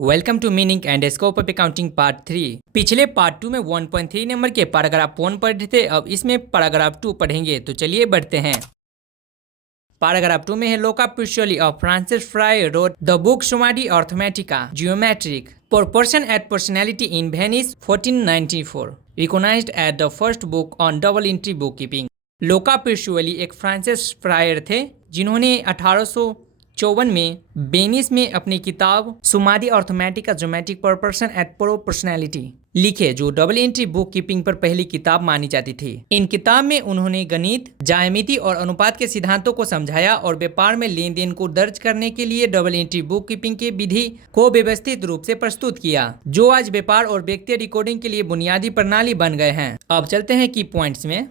Welcome to meaning and scope of accounting part 3। पिछले part 2 में 1.3 number के paragraph 1 पढ़े थे, अब इसमें पैराग्राफ 2 पढ़ेंगे। तो चलिए बढ़ते हैं। पैराग्राफ 2 में है Luca Pacioli of Francis friar wrote the book summa de arithmetica geometric proportion at personality in Venice 1494 recognized as the first book on double entry bookkeeping। लोका पिशोली एक फ्रांसिस फ्रायर थे जिन्होंने 1854 में वेनिस में अपनी किताब सुमादी अर्थमेटिका ज्योमेट्रिक प्रोपोर्शन एट प्रोपोर्शनैलिटी लिखे, जो डबल एंट्री बुक कीपिंग पर पहली किताब मानी जाती थी। इन किताब में उन्होंने गणित, ज्यामिति और अनुपात के सिद्धांतों को समझाया और व्यापार में लेन देन को दर्ज करने के लिए डबल एंट्री बुक कीपिंग के विधि को व्यवस्थित रूप से प्रस्तुत किया, जो आज व्यापार और व्यक्ति रिकॉर्डिंग के लिए बुनियादी प्रणाली बन गए हैं। अब चलते हैं की पॉइंट्स में।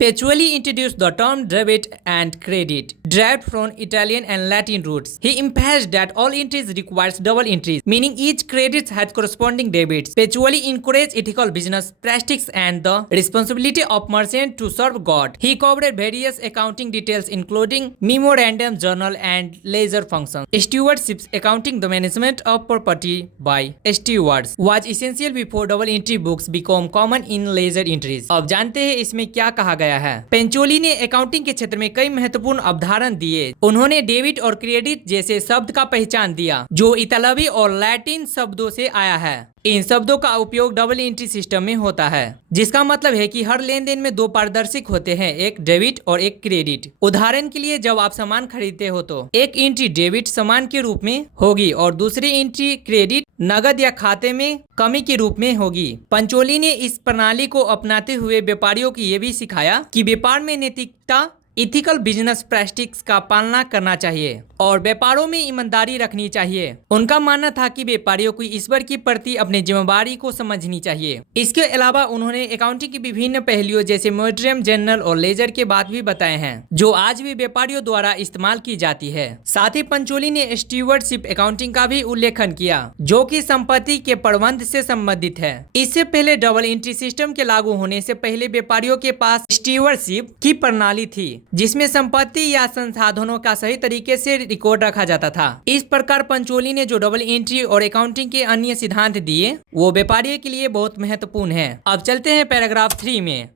Pacioli introduced the term debit and credit, derived from Italian and Latin roots. He emphasized that all entries requires double entries, meaning each credit has corresponding debits. Pacioli encouraged ethical business practices and the responsibility of merchant to serve God. He covered various accounting details including memorandum, journal, and ledger functions. Stewardship, accounting the management of property by stewards, was essential before double entry books become common in ledger entries. अब जानते हैं इसमें क्या कहा गया है। पेंचोली ने accounting के क्षेत्र में कई महत्वपूर्ण अवधारण दिए। उन्होंने डेबिट और क्रेडिट जैसे शब्द का पहचान दिया, जो इतालवी और लैटिन शब्दों से आया है। इन शब्दों का उपयोग डबल एंट्री सिस्टम में होता है, जिसका मतलब है कि हर लेन देन में दो पारदर्शिक होते हैं, एक डेबिट और एक क्रेडिट। उदाहरण के लिए, जब आप सामान खरीदते हो तो एक एंट्री डेबिट सामान के रूप में होगी और दूसरी एंट्री क्रेडिट नगद या खाते में कमी के रूप में होगी। पंचोली ने इस प्रणाली को अपनाते हुए व्यापारियों को यह भी सिखाया कि व्यापार में नैतिकता, इथिकल बिजनेस प्रैक्टिस का पालना करना चाहिए और व्यापारों में ईमानदारी रखनी चाहिए। उनका मानना था कि व्यापारियों को ईश्वर की प्रति अपनी जिम्मेदारी को समझनी चाहिए। इसके अलावा उन्होंने अकाउंटिंग की विभिन्न पहलुओं जैसे मॉनिटरिंग, जर्नल और लेजर के बात भी बताए हैं, जो आज भी व्यापारियों द्वारा इस्तेमाल की जाती है। साथ ही पंचोली ने स्टीवर्डशिप अकाउंटिंग का भी उल्लेखन किया, जो कि संपत्ति के प्रबंध से संबंधित है। इससे पहले डबल एंट्री सिस्टम के लागू होने से पहले व्यापारियों के पास स्टीवर्डशिप की प्रणाली थी, जिसमें संपत्ति या संसाधनों का सही तरीके से रिकॉर्ड रखा जाता था। इस प्रकार पंचोली ने जो डबल एंट्री और अकाउंटिंग के अन्य सिद्धांत दिए, वो व्यापारियों के लिए बहुत महत्वपूर्ण है। अब चलते हैं पैराग्राफ 3 में।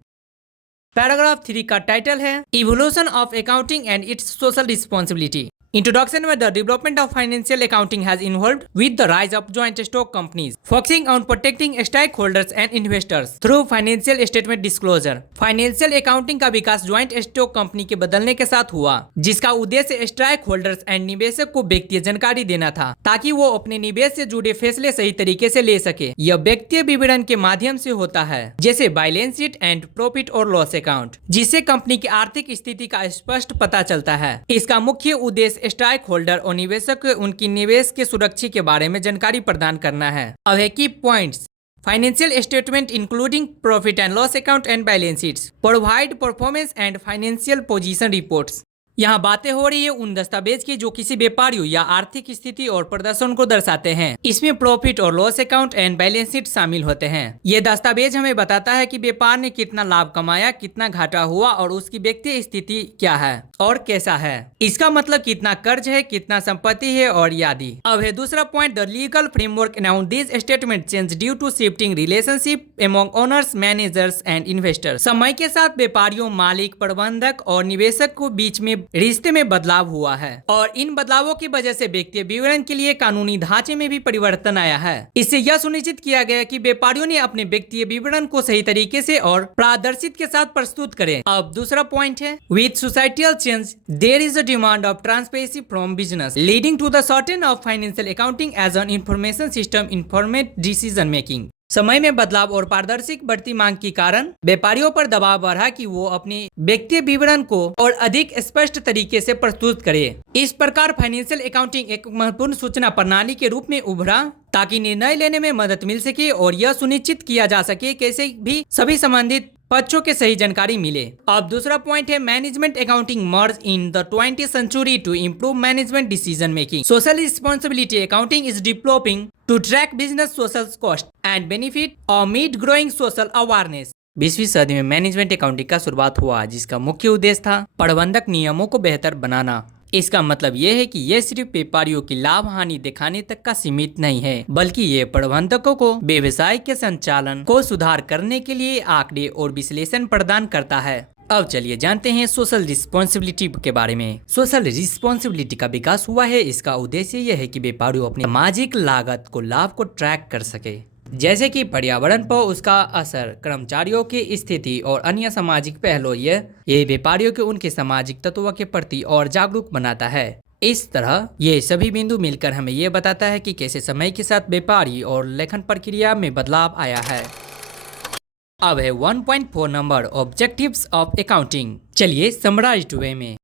पैराग्राफ 3 का टाइटल है evolution of accounting and it's social responsibility. Introduction with the development of financial accounting has involved with the rise of joint stock companies, focusing on protecting stakeholders and investors through financial statement disclosure। Financial accounting का विकास joint stock company के बदलने के साथ हुआ, जिसका उद्देश्य stake holders and निवेशक को व्यक्तिगत जानकारी देना था, ताकि वो अपने निवेश से जुड़े फैसले सही तरीके से ले सके। यह व्यक्तिगत विवरण के माध्यम से होता है, जैसे बैलेंस शीट एंड प्रॉफिट और लॉस अकाउंट, जिससे कंपनी की आर्थिक स्थिति का स्पष्ट पता चलता है। इसका मुख्य उद्देश्य स्टेक होल्डर और निवेशक को उनकी निवेश के सुरक्षा के बारे में जानकारी प्रदान करना है। अब है की points. Financial statement including profit and loss account and balance sheets provide performance and financial position reports. यहाँ बातें हो रही है उन दस्तावेज की जो किसी व्यापारियों या आर्थिक स्थिति और प्रदर्शन को दर्शाते हैं। इसमें प्रॉफिट और loss account and balance sheet शामिल होते हैं। ये दस्तावेज हमें बताता है कि व्यापार ने कितना लाभ कमाया, कितना घाटा हुआ और उसकी व्यक्तिगत स्थिति क्या है और कैसा है। इसका मतलब कितना कर्ज है, कितना संपत्ति है और आदि। अब है दूसरा point, the legal framework around this statement change due to shifting relationship among owners, managers and investors. समय के साथ व्यापारियों, मालिक, प्रबंधक और निवेशक को बीच में रिश्ते में बदलाव हुआ है और इन बदलावों की वजह से व्यक्तिगत विवरण के लिए कानूनी ढांचे में भी परिवर्तन आया है। इससे यह सुनिश्चित किया गया कि व्यापारियों ने अपने व्यक्तिगत विवरण को सही तरीके से और पारदर्शिता के साथ प्रस्तुत करें। अब दूसरा पॉइंट है, with societal change there is a demand of transparency from business leading to the shorten of financial accounting as an information system informed decision making. समय में बदलाव और पारदर्शिक बढ़ती मांग के कारण व्यापारियों पर दबाव बढ़ा कि वो अपने व्यक्तिगत विवरण को और अधिक स्पष्ट तरीके से प्रस्तुत करें। इस प्रकार फाइनेंशियल अकाउंटिंग एक महत्वपूर्ण सूचना प्रणाली के रूप में उभरा, ताकि निर्णय लेने में मदद मिल सके और यह सुनिश्चित किया जा सके कैसे भी सभी संबंधित पक्षों के सही जानकारी मिले। अब दूसरा पॉइंट है, management accounting merge in the 20th century to improve management decision making. Social responsibility accounting is developing to track business social cost and benefit और मीट ग्रोइंग सोशल अवेयरनेस। 20वीं सदी में मैनेजमेंट अकाउंटिंग का शुरुआत हुआ, जिसका मुख्य उद्देश्य था प्रबंधक नियमों को बेहतर बनाना, इसका मतलब ये है कि ये सिर्फ व्यापारियों की लाभ हानि दिखाने तक का सीमित नहीं है, बल्कि ये प्रबंधकों को व्यवसाय के संचालन को सुधार करने के लिए आंकड़े और विश्लेषण प्रदान करता है। अब चलिए जानते हैं सोशल रिस्पॉन्सिबिलिटी के बारे में। सोशल रिस्पॉन्सिबिलिटी का विकास हुआ है। इसका उद्देश्य यह है कि व्यापारी अपनी सामाजिक लागत को लाभ को ट्रैक कर सके, जैसे कि पर्यावरण पर उसका असर, कर्मचारियों की स्थिति और अन्य सामाजिक पहलू। ये व्यापारियों के उनके सामाजिक तत्वों के प्रति और जागरूक बनाता है। इस तरह ये सभी बिंदु मिलकर हमें ये बताता है कि कैसे समय के साथ व्यापारी और लेखन प्रक्रिया में बदलाव आया है। अब है 1.4 नंबर, ऑब्जेक्टिव्स ऑफ अकाउंटिंग। चलिए समराइज्ड वे में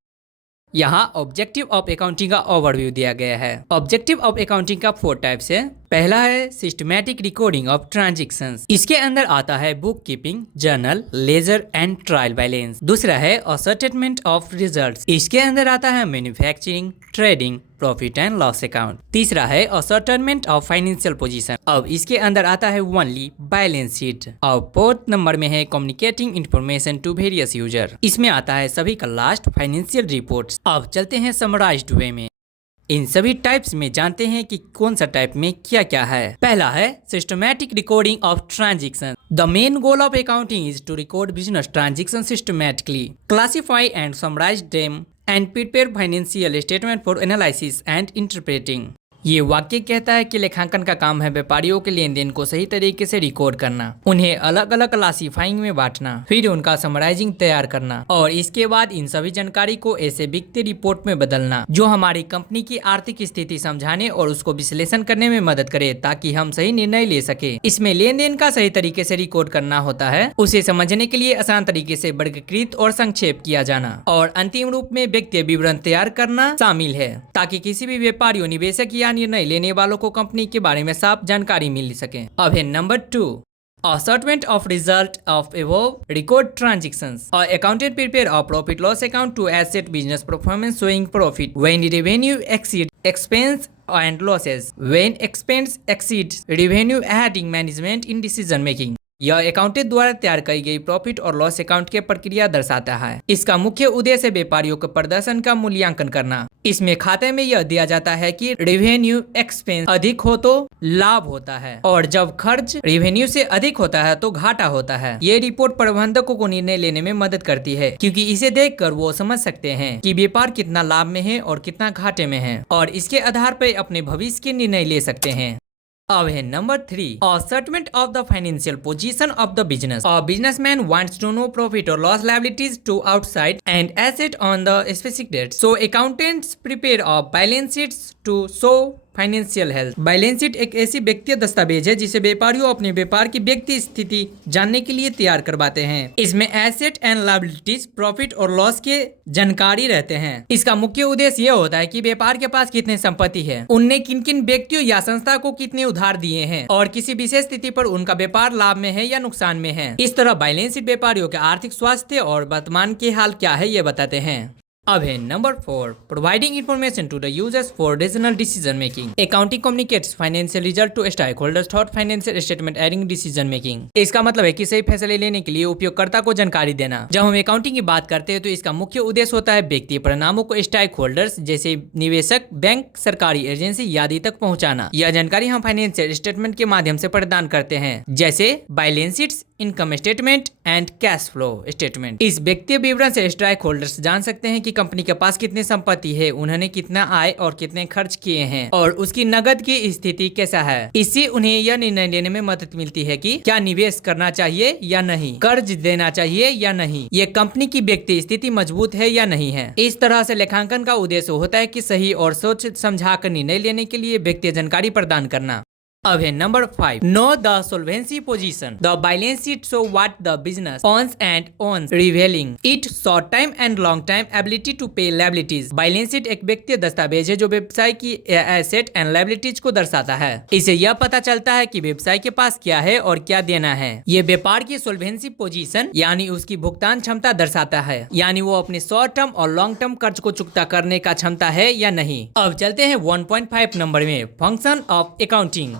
यहाँ ऑब्जेक्टिव ऑफ अकाउंटिंग का ओवरव्यू दिया गया है। ऑब्जेक्टिव ऑफ अकाउंटिंग का 4 टाइप्स है। पहला है सिस्टमैटिक रिकॉर्डिंग ऑफ ट्रांजैक्शंस। इसके अंदर आता है book keeping, journal, ledger and trial balance. दूसरा है असर्टेनमेंट ऑफ रिजल्ट्स। इसके अंदर आता है manufacturing, trading, profit and loss account. तीसरा है असर्टेनमेंट ऑफ फाइनेंशियल पोजीशन। अब इसके अंदर आता है ओनली बैलेंस शीट। और 4th नंबर में है communicating information to various user. इसमें आता है सभी का लास्ट फाइनेंशियल रिपोर्ट्स। अब चलते हैं समराइज्ड वे में। इन सभी टाइप्स में जानते हैं कि कौन सा टाइप में क्या क्या है। पहला है systematic recording of transaction. The main goal of accounting is to record business transaction systematically, classify and summarise them and prepare financial statement for analysis and interpreting। ये वाक्य कहता है कि लेखांकन का काम है व्यापारियों के लेन देन को सही तरीके से रिकॉर्ड करना, उन्हें अलग अलग क्लासिफाइंग में बांटना, फिर उनका समराइजिंग तैयार करना और इसके बाद इन सभी जानकारी को ऐसे वित्तीय रिपोर्ट में बदलना जो हमारी कंपनी की आर्थिक स्थिति समझाने और उसको विश्लेषण करने में मदद करे, ताकि हम सही निर्णय ले सके। इसमें लेन देन का सही तरीके से रिकॉर्ड करना होता है, उसे समझने के लिए आसान तरीके से वर्गीकृत और संक्षेप किया जाना और अंतिम रूप में वित्तीय विवरण तैयार करना शामिल है, ताकि किसी भी व्यापारी, निवेशक या निर्णय लेने वालों को कंपनी के बारे में साफ जानकारी मिल सके। अब है number 2, assortment of result of above record transactions. Or accountant prepare a profit loss account to assess business performance showing profit when revenue exceeds expense and losses, when expense exceeds revenue, aiding management in decision making। यह accountant द्वारा तैयार की गई profit और loss account के प्रक्रिया दर्शाता है। इसका मुख्य उद्देश्य व्यापारियों के प्रदर्शन का मूल्यांकन करना। इसमें खाते में यह दिया जाता है कि रेवेन्यू एक्सपेंस अधिक हो तो लाभ होता है और जब खर्च रेवेन्यू से अधिक होता है तो घाटा होता है। ये रिपोर्ट प्रबंधकों को निर्णय लेने में मदद करती है, क्योंकि इसे देखकर वो समझ सकते हैं कि व्यापार कितना लाभ में है और कितना घाटे में है और इसके आधार पर अपने भविष्य के निर्णय ले सकते हैं। अब है number 3, ascertainment of the financial position of the business। A businessman wants to know profit or loss liabilities to outside and asset on the specific date, so accountants prepare a balance sheets to show financial health. Balance sheet एक ऐसी व्यक्तिगत दस्तावेज है जिसे व्यापारियों अपने व्यापार की व्यक्ति स्थिति जानने के लिए तैयार करवाते हैं। इसमें एसेट एंड लायबिलिटीज, प्रॉफिट और लॉस के जानकारी रहते हैं। इसका मुख्य उद्देश्य यह होता है कि व्यापार के पास कितने संपत्ति है, उनने किन किन व्यक्तियों या संस्था को कितने उधार दिए हैं और किसी विशेष स्थिति पर उनका व्यापार लाभ में है या नुकसान में है। इस तरह बैलेंस शीट व्यापारियों के आर्थिक स्वास्थ्य और वर्तमान के हाल क्या है ये बताते हैं। अब है number 4, providing information to the users for rational decision making. Accounting communicates financial result to stakeholders thought financial statement aiding decision making. इसका मतलब है कि सही फैसले लेने के लिए उपयोगकर्ता को जानकारी देना। जब हम अकाउंटिंग की बात करते हैं तो इसका मुख्य उद्देश्य होता है व्यक्ति परिणामों को स्टेक होल्डर्स जैसे निवेशक, बैंक, सरकारी एजेंसी आदि तक पहुंचाना। यह जानकारी हम फाइनेंशियल स्टेटमेंट के माध्यम से प्रदान करते हैं, जैसे balance sheets, income statement and cash flow statement. इस व्यक्तिगत विवरण से स्टेक होल्डर्स जान सकते हैं कि कंपनी के पास कितनी संपत्ति है, उन्होंने कितना आय और कितने खर्च किए हैं और उसकी नकद की स्थिति कैसा है। इससे उन्हें यह निर्णय लेने में मदद मिलती है कि क्या निवेश करना चाहिए या नहीं, कर्ज देना चाहिए या नहीं, ये कंपनी की व्यक्ति स्थिति मजबूत है या नहीं है। इस तरह से लेखांकन का उद्देश्य होता है कि सही और सोच समझा कर निर्णय लेने के लिए व्यक्तिगत जानकारी प्रदान करना। अब है number 5, know the solvency position. The balance sheet show what the business owns and owes, revealing it short time and long time ability to pay liabilities. Balance sheet एक व्यक्तिगत दस्तावेज है जो व्यवसाय की एसेट एंड लायबिलिटीज को दर्शाता है। इसे यह पता चलता है कि व्यवसाय के पास क्या है और क्या देना है। ये व्यापार की सोल्वेंसी पोजीशन यानी उसकी भुगतान क्षमता दर्शाता है, यानी वो अपने शॉर्ट टर्म और लॉन्ग टर्म कर्ज को चुकता करने का क्षमता है या नहीं। अब चलते हैं 1.5 नंबर में, function of accounting.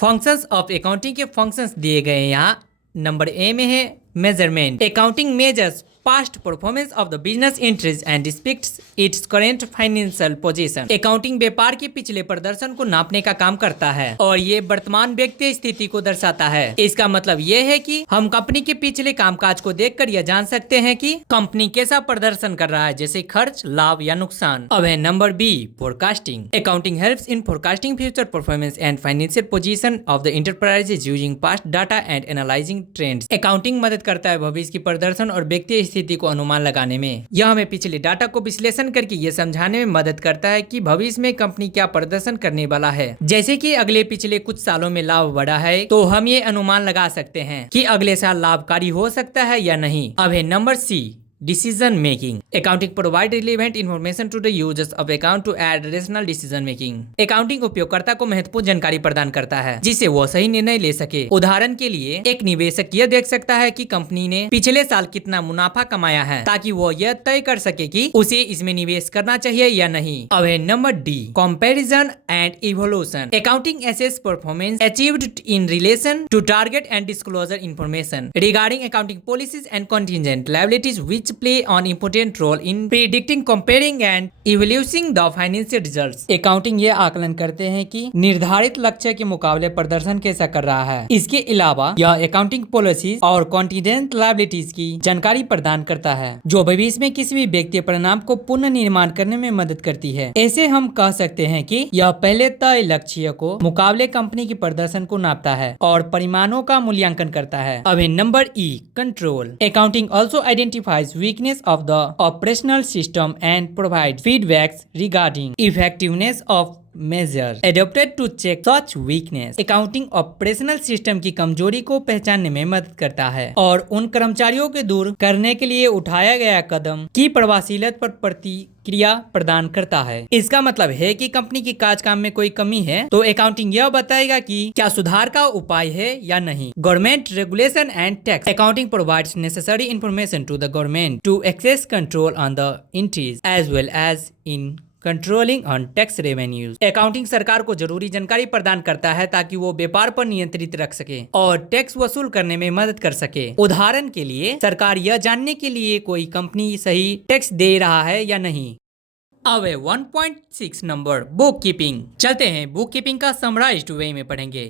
Functions of accounting के फंक्शंस दिए गए हैं। यहाँ नंबर ए में है measurement. Accounting measures past performance of the business entries and depicts its current financial position. Accounting व्यापार के पिछले प्रदर्शन को नापने का काम करता है और ये वर्तमान व्यक्ति स्थिति को दर्शाता है। इसका मतलब ये है कि हम कंपनी के पिछले कामकाज को देखकर यह जान सकते हैं कि कंपनी कैसा प्रदर्शन कर रहा है, जैसे खर्च, लाभ या नुकसान। अब है number B, forecasting. Accounting helps in forecasting future performance and financial position of the enterprises using past data and analysing trends. Accounting मदद करता है भविष्य की प्रदर्शन और व्यक्ति स्थिति को अनुमान लगाने में। यह हमें पिछले डाटा को विश्लेषण करके ये समझाने में मदद करता है कि भविष्य में कंपनी क्या प्रदर्शन करने वाला है। जैसे कि अगले पिछले कुछ सालों में लाभ बढ़ा है तो हम ये अनुमान लगा सकते हैं कि अगले साल लाभकारी हो सकता है या नहीं। अब है number C, Decision making. Accounting provide relevant information to the users of account to aid rational decision making. Accounting उपयोगकर्ता को महत्वपूर्ण जानकारी प्रदान करता है जिससे वो सही निर्णय ले सके। उदाहरण के लिए एक निवेशक यह देख सकता है कि कंपनी ने पिछले साल कितना मुनाफा कमाया है ताकि वो यह तय कर सके कि उसे इसमें निवेश करना चाहिए या नहीं। अब है number D, comparison and evolution. Accounting assess performance achieved in relation to target and disclosure information regarding accounting policies and contingent liabilities which play an important role in predicting, comparing and evaluating the financial results. Accounting ये आकलन करते हैं कि निर्धारित लक्ष्य के मुकाबले प्रदर्शन कैसा कर रहा है। इसके अलावा यह अकाउंटिंग पॉलिसीज और कॉन्टिजेंट लायबिलिटीज की जानकारी प्रदान करता है जो भविष्य में किसी भी व्यक्ति परिणाम को पुनः निर्माण करने में मदद करती है। ऐसे हम कह सकते हैं कि यह पहले तय लक्ष्य को मुकाबले कंपनी के प्रदर्शन को नापता है और परिमाणों का मूल्यांकन करता है। अब number E, control. Accounting also identifies weakness of the operational system and provide feedbacks regarding effectiveness of measures adopted to check such weakness. Accounting operational system की कमजोरी को पहचानने में मदद करता है और उन कर्मचारियों के दूर करने के लिए उठाया गया कदम की प्रभावशीलता पर प्रतिक्रिया प्रदान करता है। इसका मतलब है कि कंपनी की काजकाम में कोई कमी है तो अकाउंटिंग यह बताएगा कि क्या सुधार का उपाय है या नहीं। Government regulation and tax. Accounting provides necessary information to the government to access control on the entries as well as in controlling on tax revenues. Accounting सरकार को जरूरी जानकारी प्रदान करता है ताकि वो व्यापार पर नियंत्रित रख सके और टैक्स वसूल करने में मदद कर सके। उदाहरण के लिए सरकार यह जानने के लिए कोई कंपनी सही टैक्स दे रहा है या नहीं। अब है 1.6 नंबर, बुक कीपिंग। चलते हैं बुक कीपिंग का समराइज्ड वे में पढ़ेंगे।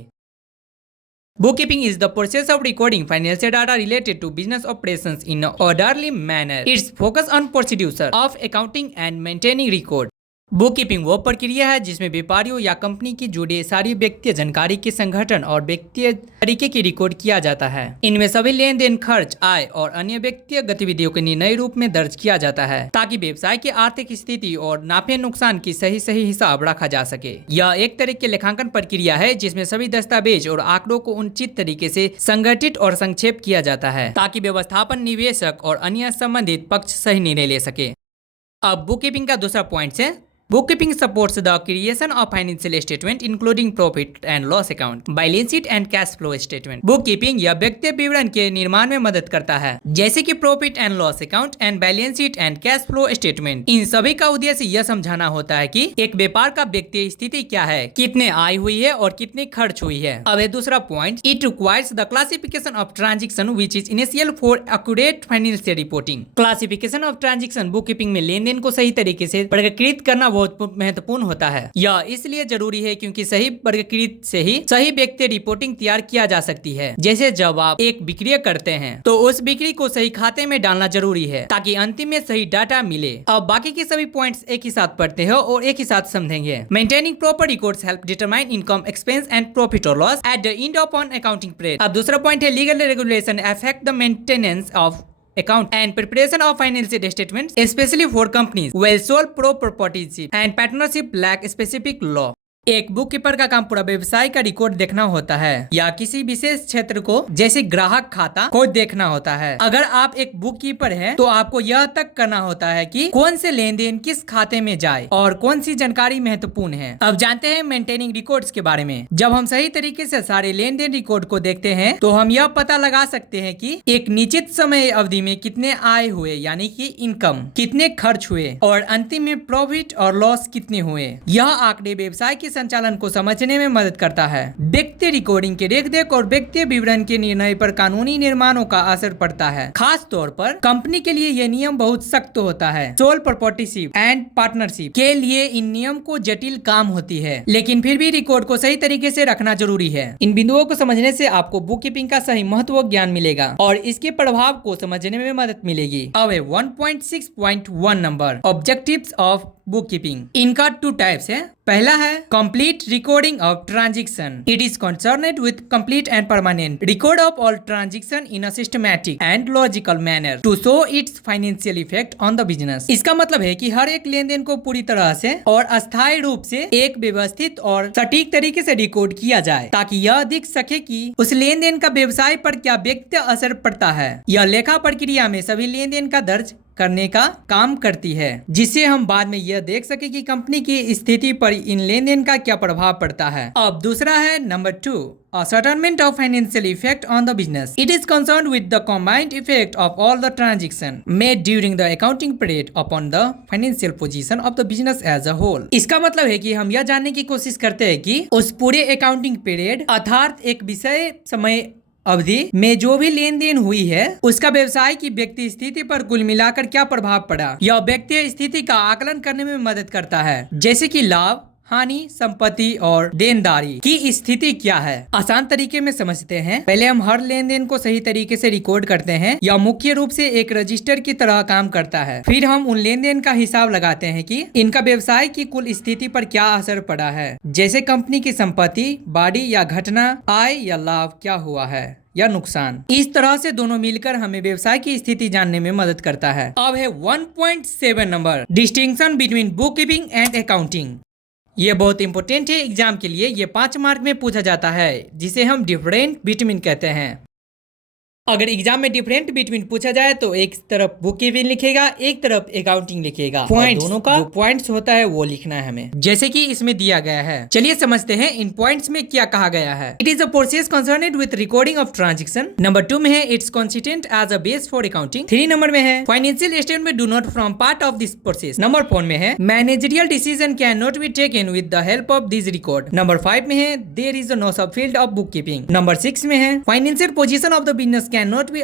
Bookkeeping is the process of recording financial data related to business operations in an orderly manner. Its focus on procedures of accounting and maintaining record. Book keeping वो प्रक्रिया है जिसमें व्यापारियों या कंपनी की जुड़े सारी व्यक्तिगत जानकारी के संगठन और व्यक्तिगत तरीके की रिकॉर्ड किया जाता है। इनमें सभी लेन देन, खर्च, आय और अन्य व्यक्तिगत गतिविधियों के निर्णय रूप में दर्ज किया जाता है ताकि व्यवसाय की आर्थिक स्थिति और नाफे नुकसान की सही हिसाब रखा जा सके। यह एक तरह की लेखांकन प्रक्रिया है जिसमें सभी दस्तावेज और आंकड़ों को उचित तरीके से संगठित और संक्षेप किया जाता है ताकि व्यवस्थापन, निवेशक और अन्य संबंधित पक्ष सही निर्णय ले सके। अब बुक कीपिंग का दूसरा पॉइंट है, bookkeeping supports the creation of financial statement including profit and loss account, balance sheet and cash flow statement. bookkeeping यह व्यक्तिगत विवरण के निर्माण में मदद करता है जैसे कि profit and loss account and balance sheet and cash flow statement. इन सभी का उद्देश्य यह समझाना होता है कि एक व्यापार का व्यक्तिगत स्थिति क्या है, कितने आय हुई है और कितने खर्च हुई है। अब है दूसरा point, it requires the classification of transaction which is initial for accurate financial reporting. Classification of transaction bookkeeping में लेन देन को सही तरीके से वर्गीकृत करना बहुत महत्वपूर्ण होता है। यह इसलिए जरूरी है क्योंकि सही वर्गीकृत से ही सही व्यक्ति रिपोर्टिंग तैयार किया जा सकती है। जैसे जब आप एक बिक्री करते हैं तो उस बिक्री को सही खाते में डालना जरूरी है ताकि अंतिम में सही डाटा मिले। अब बाकी के सभी पॉइंट्स एक ही साथ पढ़ते हैं और एक ही साथ समझेंगे। Maintaining proper records help determine income, expense and profit और loss at the end of an accounting period. अब दूसरा पॉइंट है, legal regulation affect the maintenance of account and preparation of financial statements, especially for companies where sole proprietorship and partnership lack specific law. एक book keeper का काम पूरा व्यवसाय का record देखना होता है या किसी विशेष क्षेत्र को जैसे ग्राहक खाता को देखना होता है। अगर आप एक बुक कीपर हैं तो आपको यह तक करना होता है कि कौन से लेन देन किस खाते में जाए और कौन सी जानकारी महत्वपूर्ण है। अब जानते हैं मेंटेनिंग रिकॉर्ड्स के बारे में। जब हम सही तरीके से सारे लेन देन रिकॉर्ड को देखते हैं तो हम यह पता लगा सकते हैं कि एक निश्चित समय अवधि में कितने आय हुए यानी कि इनकम, कितने खर्च हुए और अंतिम में प्रॉफिट और लॉस कितने हुए। यह आंकड़े व्यवसाय की संचालन को समझने में मदद करता है। व्यक्ति रिकॉर्डिंग के देखरेख और व्यक्ति विवरण के निर्णय पर कानूनी निर्माणों का असर पड़ता है। खास तौर पर कंपनी के लिए ये नियम बहुत सख्त होता है। सोल प्रॉपर्टीशिप एंड पार्टनरशिप के लिए इन नियम को जटिल काम होती है, लेकिन फिर भी रिकॉर्ड को सही तरीके से रखना जरूरी है। इन बिंदुओं को समझने से आपको बुक कीपिंग का सही महत्व ज्ञान मिलेगा और इसके प्रभाव को समझने में मदद मिलेगी। अब 1.6.1 number objectives of book keeping. इनका 2 टाइप्स है। पहला है complete recording of transaction. It is concerned with complete and permanent record of all transaction in a systematic and logical manner to show its financial effect on the business. इसका मतलब है कि हर एक लेन then को पूरी तरह से और अस्थायी रूप से एक व्यवस्थित और सटीक तरीके से रिकॉर्ड किया जाए, ताकि यह दिख सके कि उस लेन देन का व्यवसाय पर क्या व्यक्ति असर पड़ता है। यह लेखा प्रक्रिया में सभी लेन देन का दर्ज करने का काम करती है, जिससे हम बाद में यह देख सके कि कंपनी की स्थिति पर इन लेन देन का क्या प्रभाव पड़ता है। अब दूसरा है number 2, ascertainment of financial effect on the business. It is concerned with the combined effect of all the transaction made during the accounting period upon the financial position of the business as a whole. इसका मतलब है कि हम यह जानने की कोशिश करते हैं कि उस पूरे अकाउंटिंग पीरियड अर्थात एक विषय समय अवधि में जो भी लेन देन हुई है उसका व्यवसाय की व्यक्ति स्थिति पर कुल मिलाकर क्या प्रभाव पड़ा। यह व्यक्ति स्थिति का आकलन करने में मदद करता है, जैसे कि लाभ, हानि, संपत्ति और देनदारी की स्थिति क्या है। आसान तरीके में समझते हैं। पहले हम हर लेन देन को सही तरीके से रिकॉर्ड करते हैं। यह मुख्य रूप से एक रजिस्टर की तरह काम करता है। फिर हम उन लेन देन का हिसाब लगाते हैं कि इनका व्यवसाय की कुल स्थिति पर क्या असर पड़ा है, जैसे कंपनी की संपत्ति, बाड़ी या घटना, आय या लाभ क्या हुआ है या नुकसान। इस तरह से दोनों मिलकर हमें व्यवसाय की स्थिति जानने में मदद करता है। अब है 1.7 number distinction between book keeping and accounting. ये बहुत इंपॉर्टेंट है एग्जाम के लिए। ये 5 मार्क में पूछा जाता है, जिसे हम डिफरेंट बिटवीन कहते हैं। अगर एग्जाम में डिफरेंट बिटवीन पूछा जाए तो एक तरफ बुक कीपिंग लिखेगा, एक तरफ अकाउंटिंग लिखेगा। पॉइंट्स, दोनों का जो पॉइंट्स होता है वो लिखना है हमें, जैसे कि इसमें दिया गया है। चलिए समझते हैं इन पॉइंट्स में क्या कहा गया है। It is a process concerned with recording of transaction. Number 2 में है it's consistent as a base for accounting. 3 number में है financial statement do not form part of this process. Number 4 में है managerial decision can not be taken with the help of this record. Number 5 में है there is no sub field of book keeping. Number 6 में है financial position of the business can not B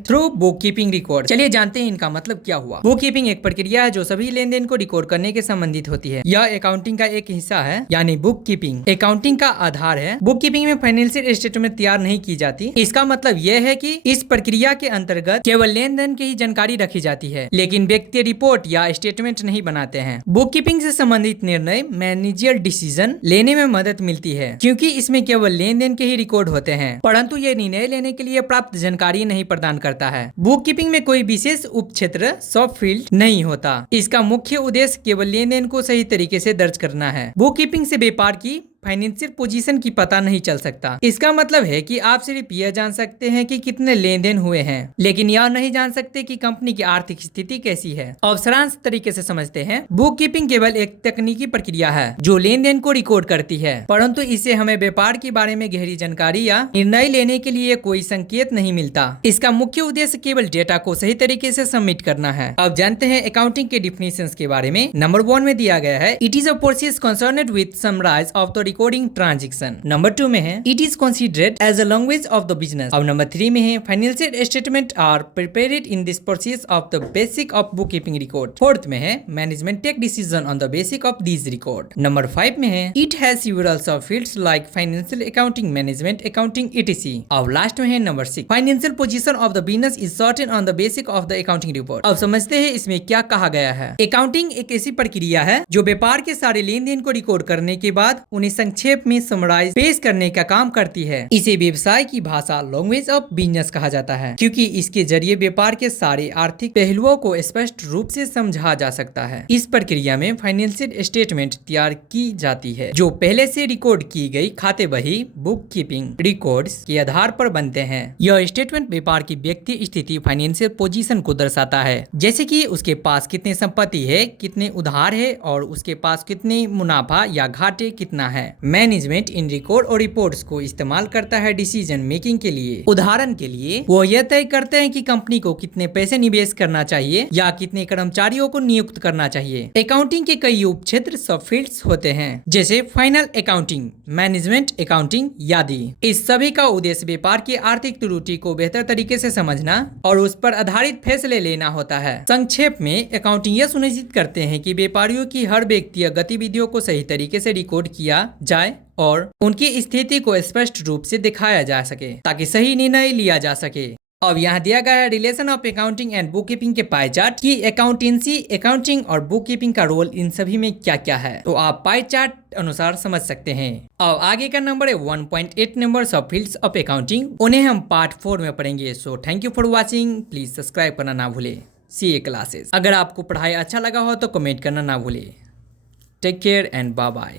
through book keeping record. चलिए जानते हैं इनका मतलब क्या हुआ। बुक कीपिंग एक प्रक्रिया है जो सभी लेन देन को रिकॉर्ड करने के संबंधित होती है। यह अकाउंटिंग का एक हिस्सा है, यानी बुक कीपिंग अकाउंटिंग का आधार है। बुक कीपिंग में फाइनेंशियल स्टेटमेंट तैयार नहीं की जाती। इसका मतलब यह है कि इस प्रक्रिया के अंतर्गत केवल लेन देन की ही जानकारी रखी जाती है, लेकिन व्यक्ति रिपोर्ट या स्टेटमेंट नहीं बनाते हैं। बुक कीपिंग से संबंधित निर्णय मैनेजरियल डिसीजन लेने में मदद मिलती है, क्योंकि इसमें केवल लेन देन के ही रिकॉर्ड होते हैं, परंतु ये निर्णय लेने के लिए प्राप्त जानकारी नहीं प्रदान करता है। बुक कीपिंग में कोई विशेष उप क्षेत्र सब फील्ड नहीं होता। इसका मुख्य उद्देश्य केवल लेन देन को सही तरीके से दर्ज करना है। बुक कीपिंग से व्यापार की फाइनेंशियल पोजीशन की पता नहीं चल सकता। इसका मतलब है कि आप सिर्फ यह जान सकते हैं कि कितने लेन देन हुए हैं, लेकिन यह नहीं जान सकते कि कंपनी की आर्थिक स्थिति कैसी है। अब सारांश तरीके से समझते हैं। बुक कीपिंग केवल एक तकनीकी प्रक्रिया है जो लेन देन को रिकॉर्ड करती है, परंतु इससे हमें व्यापार के बारे में गहरी जानकारी या निर्णय लेने के लिए कोई संकेत नहीं मिलता। इसका मुख्य उद्देश्य केवल डेटा को सही तरीके से सबमिट करना है। अब जानते हैं अकाउंटिंग के डिफिनेशंस के बारे में। नंबर 1 में दिया गया है it is a process concerned with summarise of the recording transaction. Number 2 में है it is considered as a language of the business. और नंबर 3 में है financial statement are prepared in this process of the basic of book keeping record. 4th में है management take decision on the basic of this record. Number 5 में है it has several sub fields like financial accounting, management accounting etc। और last में है number 6 financial position of the business is certain on the basic of the accounting report. अब समझते हैं इसमें क्या कहा गया है। अकाउंटिंग एक ऐसी प्रक्रिया है जो व्यापार के सारे लेन देन को रिकॉर्ड करने के बाद उन्हें संक्षेप में समराइज पेश करने का काम करती है। इसे व्यवसाय की भाषा लैंग्वेज ऑफ बिजनेस कहा जाता है, क्योंकि इसके जरिए व्यापार के सारे आर्थिक पहलुओं को स्पष्ट रूप से समझा जा सकता है। इस प्रक्रिया में फाइनेंशियल स्टेटमेंट तैयार की जाती है जो पहले से रिकॉर्ड की गई खाते बही बुक कीपिंग रिकॉर्ड्स के आधार पर बनते हैं। यह स्टेटमेंट व्यापार की व्यक्ति स्थिति फाइनेंशियल पोजीशन को दर्शाता है, जैसे कि उसके पास कितनी संपत्ति है, कितने उधार है और उसके पास कितनी मुनाफा या घाटे कितना है। मैनेजमेंट इन रिकॉर्ड और रिपोर्ट्स को इस्तेमाल करता है डिसीजन मेकिंग के लिए। उदाहरण के लिए वो यह तय करते हैं कि कंपनी को कितने पैसे निवेश करना चाहिए या कितने कर्मचारियों को नियुक्त करना चाहिए। अकाउंटिंग के कई उप क्षेत्र सब फील्ड्स होते हैं, जैसे फाइनल अकाउंटिंग, मैनेजमेंट अकाउंटिंग आदि। इस सभी का उद्देश्य व्यापार की आर्थिक त्रुटि को बेहतर तरीके से समझना और उस पर आधारित फैसले लेना होता है। संक्षेप में अकाउंटिंग यह सुनिश्चित करते हैं कि व्यापारियों की हर व्यक्तिगत गतिविधियों को सही तरीके से रिकॉर्ड किया जाए और उनकी स्थिति को स्पष्ट रूप से दिखाया जा सके ताकि सही निर्णय लिया जा सके। अब यहाँ दिया गया है relation of accounting and book keeping के पाई चार्ट की अकाउंटेंसी, अकाउंटिंग और बुक कीपिंग का रोल इन सभी में क्या क्या है, तो आप पाई चार्ट अनुसार समझ सकते हैं। अब आगे का नंबर है 1.8 number of fields of accounting. उन्हें हम पार्ट 4 में पढ़ेंगे। So thank you for watching. Please subscribe करना ना भूले। सी ए क्लासेस। अगर आपको पढ़ाई अच्छा लगा हो तो कमेंट करना ना भूले। Take care and bye bye.